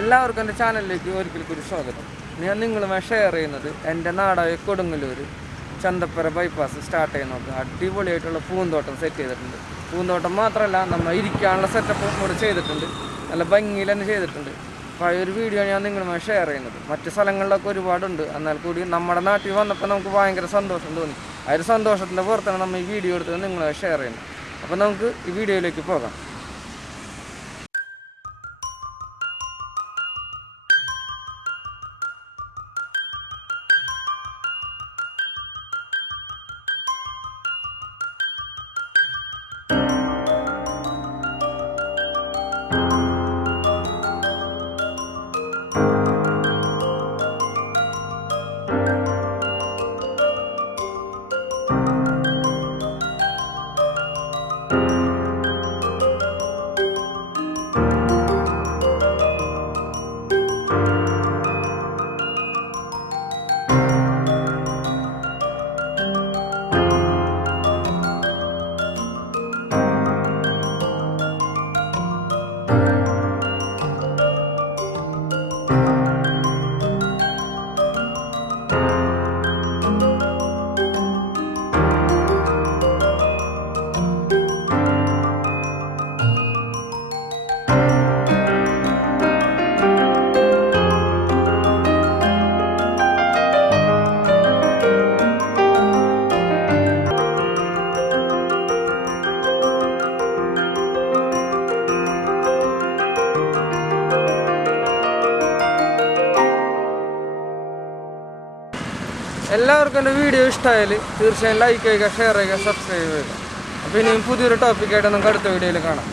എല്ലാവർക്കും എൻ്റെ ചാനലിലേക്ക് ഒരിക്കലും സ്വാഗതം. ഞാൻ നിങ്ങളുമായി ഷെയർ ചെയ്യുന്നത് എൻ്റെ നാടായ കൊടുങ്ങല്ലൂർ ചന്തപ്പുര ബൈപ്പാസ് സ്റ്റാർട്ട് ചെയ്യുന്നത് അടിപൊളിയായിട്ടുള്ള പൂന്തോട്ടം സെറ്റ് ചെയ്തിട്ടുണ്ട്. പൂന്തോട്ടം മാത്രമല്ല, നമ്മൾ ഇരിക്കാനുള്ള സെറ്റപ്പും കൂടെ ചെയ്തിട്ടുണ്ട്. നല്ല ഭംഗിയിൽ തന്നെ ചെയ്തിട്ടുണ്ട്. അപ്പോൾ ആ ഒരു വീഡിയോ ഞാൻ നിങ്ങളുമായി ഷെയർ ചെയ്യുന്നത്. മറ്റ് സ്ഥലങ്ങളിലൊക്കെ ഒരുപാടുണ്ട്, എന്നാൽ കൂടി നമ്മുടെ നാട്ടിൽ വന്നപ്പോൾ നമുക്ക് ഭയങ്കര സന്തോഷം തോന്നി. ആ ഒരു സന്തോഷത്തിൻ്റെ പുറത്താണ് നമ്മൾ ഈ വീഡിയോ എടുത്തത് നിങ്ങളുമായി ഷെയർ ചെയ്യുന്നത്. അപ്പോൾ നമുക്ക് ഈ വീഡിയോയിലേക്ക് പോകാം. എല്ലാവർക്കും എൻ്റെ വീഡിയോ ഇഷ്ടമായാൽ തീർച്ചയായും ലൈക്ക് ചെയ്യുക, ഷെയർ ചെയ്യുക, സബ്സ്ക്രൈബ് ചെയ്യുക. അപ്പോൾ ഇനിയും പുതിയൊരു ടോപ്പിക്കായിട്ട് നമുക്ക് അടുത്ത വീഡിയോയിൽ കാണാം.